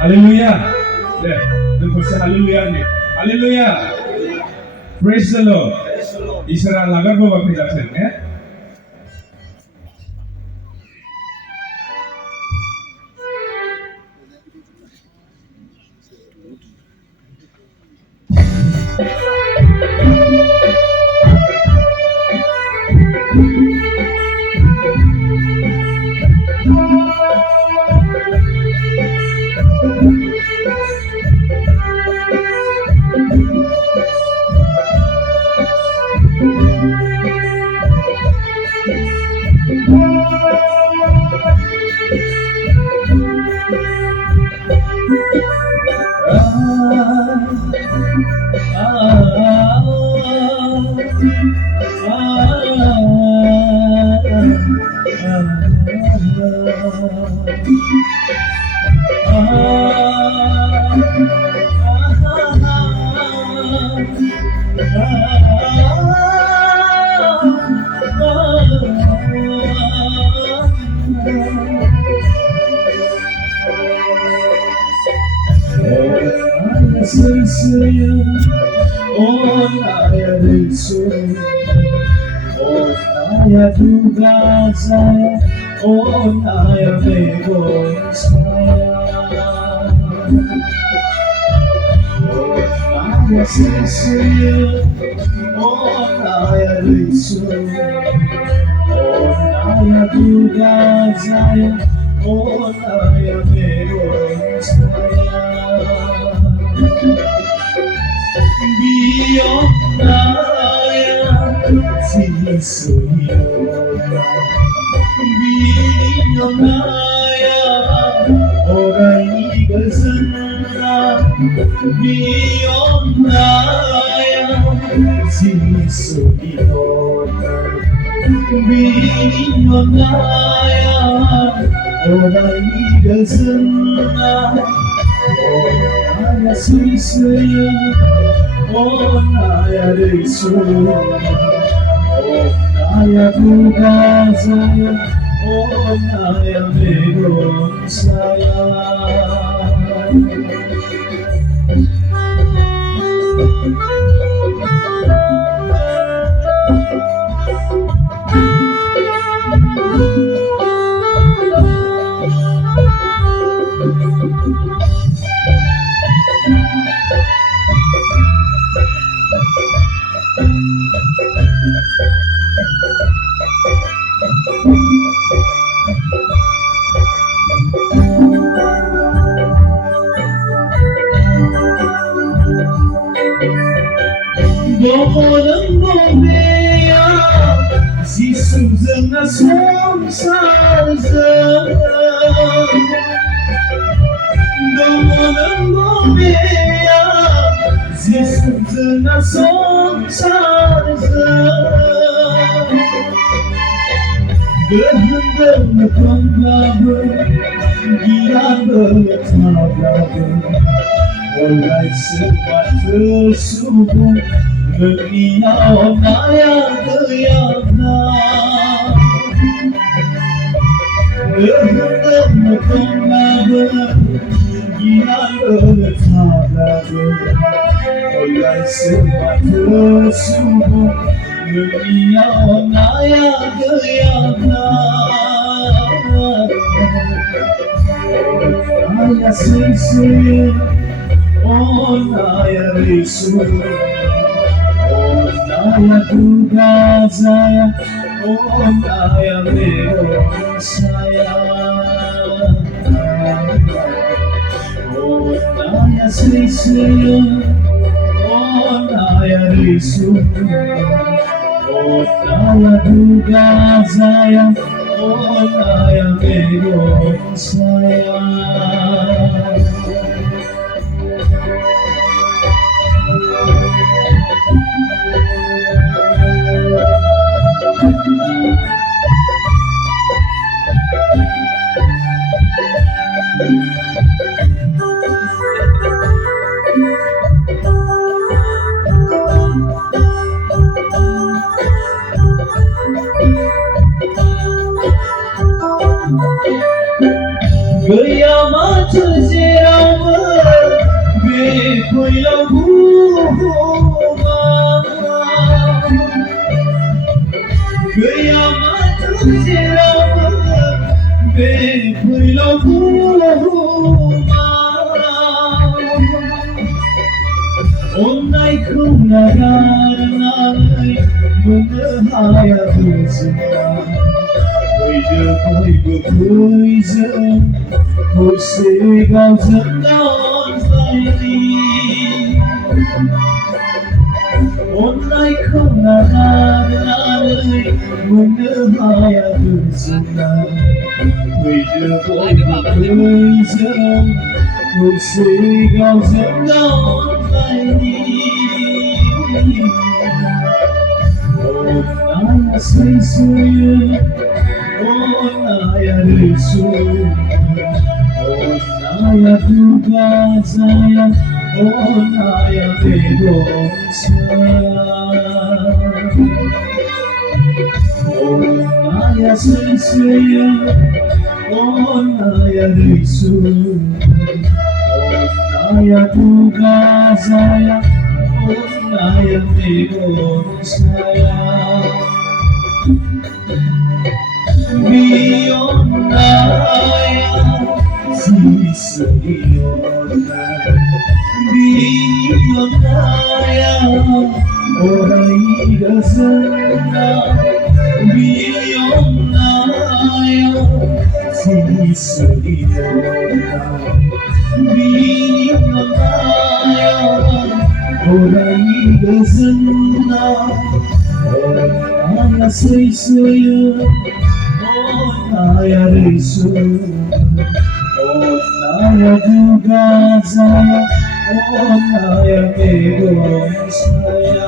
Haleluya. Dan kursa haleluya nih. Haleluya. Praise the Lord. Isra lagar bawa penjelasan ya. Onaya duga saya, onaya bego saya, onaya sisi, onaya risu, onaya duga saya, onaya bego saya. Bionaya sisuyo, Bionaya orai gazana, Bionaya sisuyo, Bionaya orai gazana, onaya sisuyo. Onaya risu, onaya duga saya, onaya bego saya. Doğanın bombeya, zisuzuna son sazı. Doğanın bombeya, zisuzuna son sazı. Gönlümde tonladı, giyandı tabladı. Olay sıfatı subu, dunia onaya gıyana. Gönlümde tonladı, giyandı tabladı. Olay sıfatı subu, dunia onaya gıyana. Onaya sisi, onaya risu, onaya duga saya, onaya bego saya. Onaya sisi, onaya risu, onaya duga saya, onaya bego saya. Gıyam Onayखौ नागारनानै मोननो हाया गोजोना फैदो बयबो फैजों हरसे गावजों गाव अनज्लायनि Onayखौ नागारनानै मोननो हाया गोजोना फैदो बयबो फैजों हरसे गावजों गाव Onaya seysuyu, onaya resu, onaya dugazaya, onaya bedonsa. Onaya seysuyu, onaya resu, onaya dugazaya. Onaya bedonsaya Bionaya sisiyona Bionaya orai gazana Bionaya sisiyona Bionaya orai gazana Onaya seysuyu Onaya resu Onaya dugazaya Onaya bedonsaya